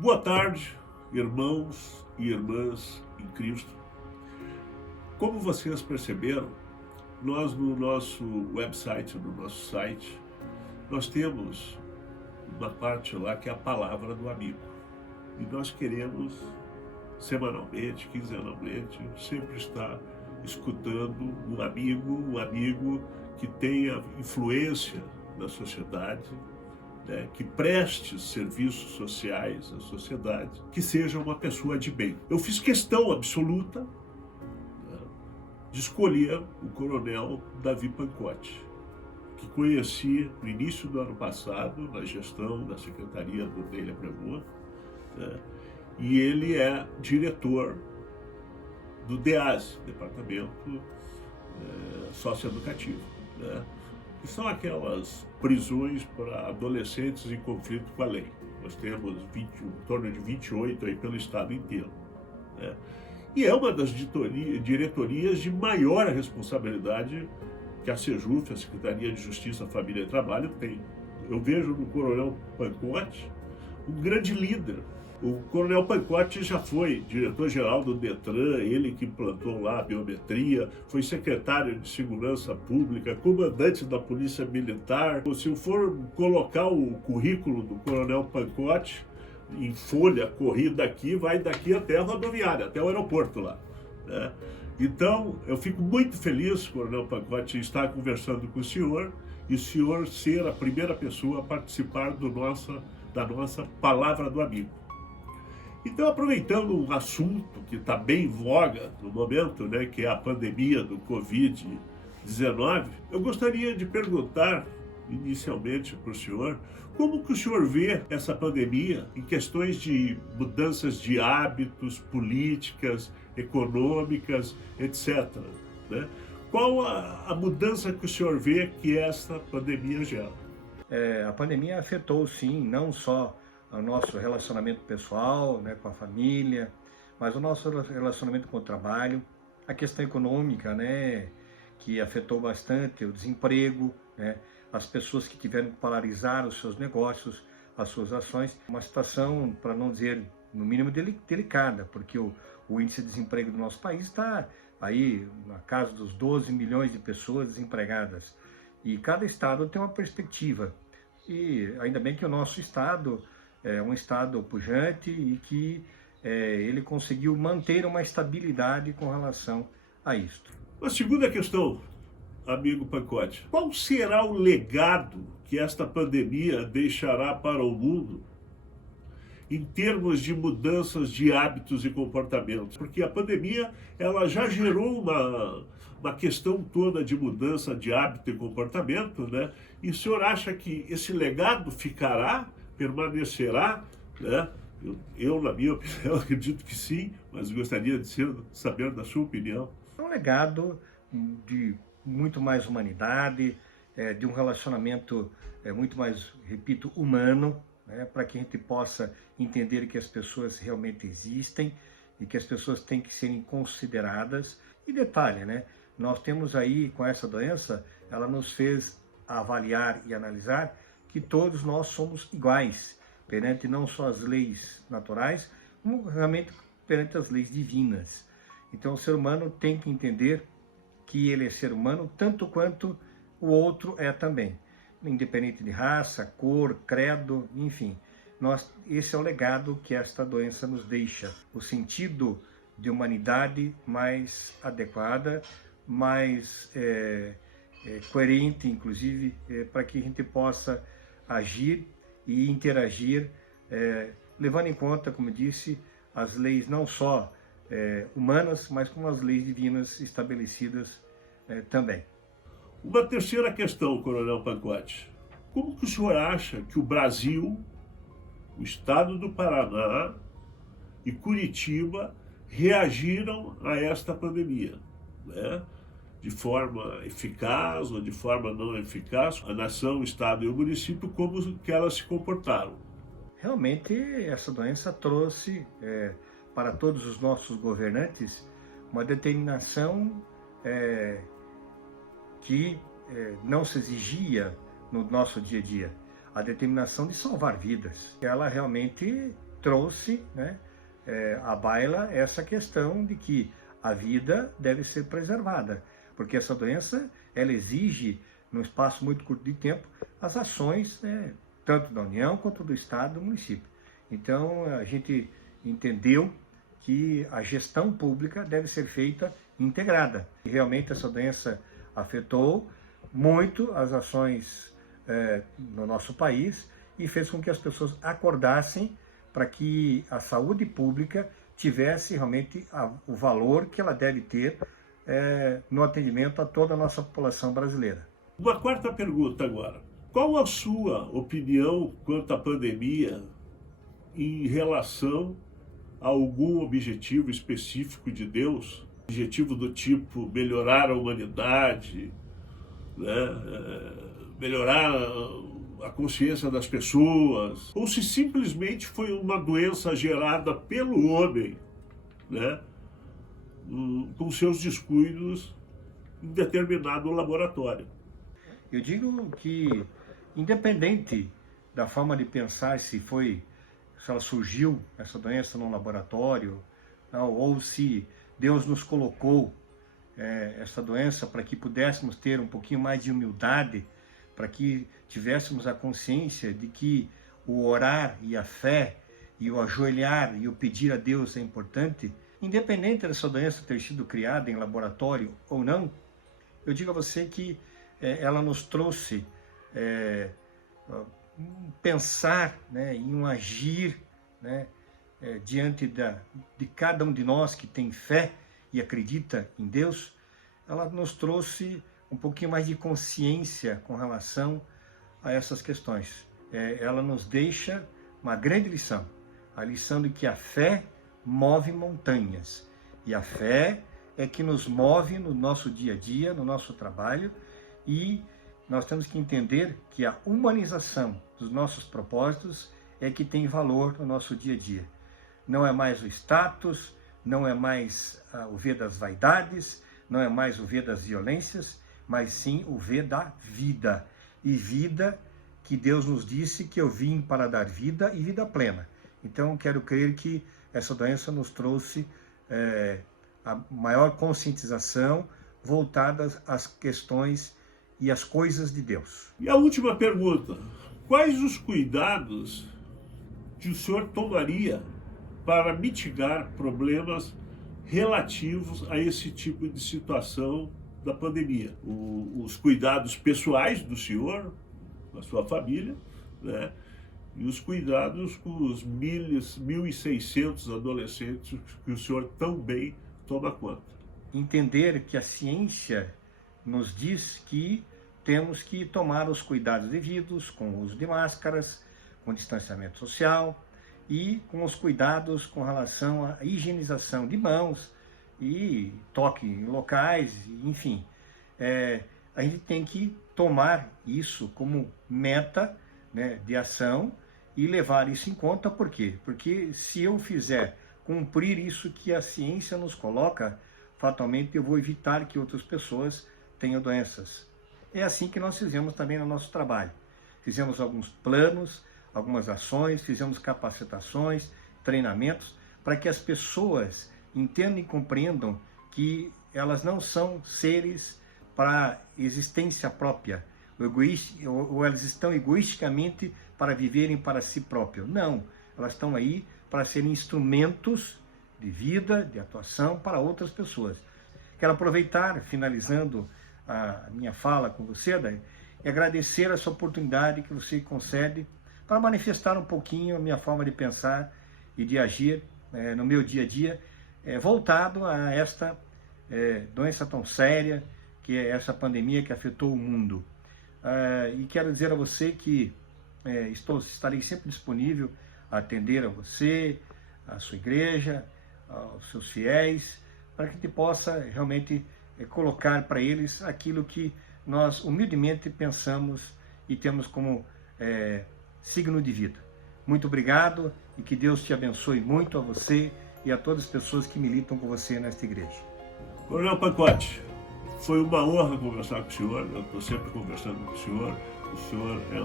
Boa tarde, irmãos e irmãs em Cristo. Como vocês perceberam, nós no nosso website, no nosso site, nós temos uma parte lá que é a palavra do amigo. E nós queremos, semanalmente, quinzenalmente, sempre estar escutando um amigo que tenha influência na sociedade, né, que preste serviços sociais à sociedade, que seja uma pessoa de bem. Eu fiz questão absoluta, né, de escolher o coronel Davi Pancotti, que conheci no início do ano passado, na gestão da Secretaria do Nélia Premon, né, e ele é diretor do DEAS, Departamento Socioeducativo, né, que são aquelas prisões para adolescentes em conflito com a lei. Nós temos em torno de 28 aí pelo estado inteiro, né? E é uma das diretorias de maior responsabilidade que a SEJUF, a Secretaria de Justiça, Família e Trabalho, tem. Eu vejo no coronel Pancotti um grande líder. O coronel Pancotti já foi diretor-geral do Detran, ele que implantou lá a biometria, foi secretário de Segurança Pública, comandante da Polícia Militar. Se eu for colocar o currículo do coronel Pancotti em folha corrida aqui, vai daqui até a rodoviária, até o aeroporto lá, né? Então, eu fico muito feliz, coronel Pancotti, em estar conversando com o senhor e o senhor ser a primeira pessoa a participar da nossa Palavra do Amigo. Então, aproveitando um assunto que está bem em voga no momento, né, que é a pandemia do Covid-19, eu gostaria de perguntar inicialmente para o senhor como que o senhor vê essa pandemia em questões de mudanças de hábitos, políticas, econômicas, etc., né? Qual a mudança que o senhor vê que essa pandemia gera? A pandemia afetou, sim, não só o nosso relacionamento pessoal, né, com a família, mas o nosso relacionamento com o trabalho, a questão econômica, né, que afetou bastante, o desemprego, né, as pessoas que tiveram que paralisar os seus negócios, as suas ações. Uma situação, para não dizer, no mínimo, delicada, porque o índice de desemprego do nosso país está aí na casa dos 12 milhões de pessoas desempregadas. E cada estado tem uma perspectiva. E ainda bem que o nosso estado é um estado pujante e que ele conseguiu manter uma estabilidade com relação a isto. A segunda questão, amigo Pancotti, qual será o legado que esta pandemia deixará para o mundo em termos de mudanças de hábitos e comportamentos? Porque a pandemia ela já gerou uma questão toda de mudança de hábito e comportamento, né? E o senhor acha que esse legado ficará, permanecerá, né? Eu, na minha opinião, acredito que sim, mas gostaria de saber da sua opinião. É um legado de muito mais humanidade, de um relacionamento muito mais, repito, humano, né, para que a gente possa entender que as pessoas realmente existem e que as pessoas têm que serem consideradas. E detalhe, né, nós temos aí, com essa doença, ela nos fez avaliar e analisar que todos nós somos iguais, perante não só as leis naturais, como realmente perante as leis divinas. Então o ser humano tem que entender que ele é ser humano tanto quanto o outro é também, independente de raça, cor, credo, enfim. Esse é o legado que esta doença nos deixa, o sentido de humanidade mais adequada, mais coerente, inclusive, para que a gente possa agir e interagir, levando em conta, como disse, as leis não só humanas, mas como as leis divinas estabelecidas também. Uma terceira questão, coronel Pancotti. Como que o senhor acha que o Brasil, o estado do Paraná e Curitiba reagiram a esta pandemia, né? De forma eficaz ou de forma não eficaz, a nação, o estado e o município, como que elas se comportaram? Realmente, essa doença trouxe para todos os nossos governantes uma determinação que não se exigia no nosso dia a dia, a determinação de salvar vidas. Ela realmente trouxe, né, à baila essa questão de que a vida deve ser preservada, porque essa doença ela exige, num espaço muito curto de tempo, as ações, né, tanto da União quanto do Estado e do município. Então a gente entendeu que a gestão pública deve ser feita integrada. E realmente essa doença afetou muito as ações no nosso país e fez com que as pessoas acordassem para que a saúde pública tivesse realmente o valor que ela deve ter no atendimento a toda a nossa população brasileira. Uma quarta pergunta agora. Qual a sua opinião quanto à pandemia em relação a algum objetivo específico de Deus? Objetivo do tipo melhorar a humanidade, né? Melhorar a consciência das pessoas, ou se simplesmente foi uma doença gerada pelo homem, né? Com seus descuidos em determinado laboratório. Eu digo que, independente da forma de pensar se ela surgiu, essa doença, num laboratório, ou se Deus nos colocou essa doença para que pudéssemos ter um pouquinho mais de humildade, para que tivéssemos a consciência de que o orar e a fé e o ajoelhar e o pedir a Deus é importante, independente dessa doença ter sido criada em laboratório ou não. Eu digo a você que ela nos trouxe pensar, né, em um agir, né, diante de cada um de nós que tem fé e acredita em Deus. Ela nos trouxe um pouquinho mais de consciência com relação a essas questões. Ela nos deixa uma grande lição, a lição de que a fé move montanhas, e a fé é que nos move no nosso dia a dia, no nosso trabalho, e nós temos que entender que a humanização dos nossos propósitos é que tem valor no nosso dia a dia. Não é mais o status, não é mais o ver das vaidades, não é mais o ver das violências, mas sim o ver da vida. E vida que Deus nos disse que eu vim para dar vida e vida plena. Então quero crer que essa doença nos trouxe a maior conscientização voltada às questões e às coisas de Deus. E a última pergunta: quais os cuidados que o senhor tomaria para mitigar problemas relativos a esse tipo de situação da pandemia? Os cuidados pessoais do senhor, da sua família, né? E os cuidados com os 1.600 adolescentes que o senhor tão bem toma conta. Entender que a ciência nos diz que temos que tomar os cuidados devidos com o uso de máscaras, com distanciamento social e com os cuidados com relação à higienização de mãos e toque em locais, enfim. A gente tem que tomar isso como meta, né, de ação e levar isso em conta. Por quê? Porque se eu fizer cumprir isso que a ciência nos coloca, fatalmente eu vou evitar que outras pessoas tenham doenças. É assim que nós fizemos também no nosso trabalho. Fizemos alguns planos, algumas ações, fizemos capacitações, treinamentos, para que as pessoas entendam e compreendam que elas não são seres para existência própria, ou elas estão egoisticamente para viverem para si próprias. Não, elas estão aí para serem instrumentos de vida, de atuação para outras pessoas. Quero aproveitar, finalizando a minha fala com você, Daí, e agradecer essa oportunidade que você concede para manifestar um pouquinho a minha forma de pensar e de agir no meu dia a dia, voltado a esta doença tão séria, que é essa pandemia que afetou o mundo. E quero dizer a você que estarei sempre disponível a atender a você, a sua igreja, aos seus fiéis, para que a gente possa realmente colocar para eles aquilo que nós humildemente pensamos e temos como signo de vida. Muito obrigado e que Deus te abençoe muito, a você e a todas as pessoas que militam com você nesta igreja. Coronel Pancotti, foi uma honra conversar com o senhor. Eu estou sempre conversando com o senhor. O senhor é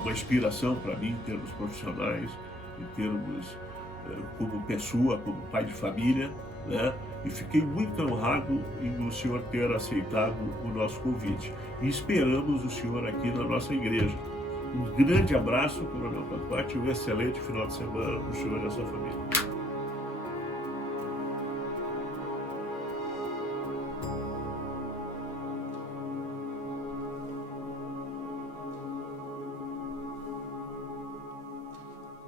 uma inspiração para mim em termos profissionais, em termos como pessoa, como pai de família, né? E fiquei muito honrado em o senhor ter aceitado o nosso convite. E esperamos o senhor aqui na nossa igreja. Um grande abraço, Coronel Pacote, e um excelente final de semana para o senhor e a sua família.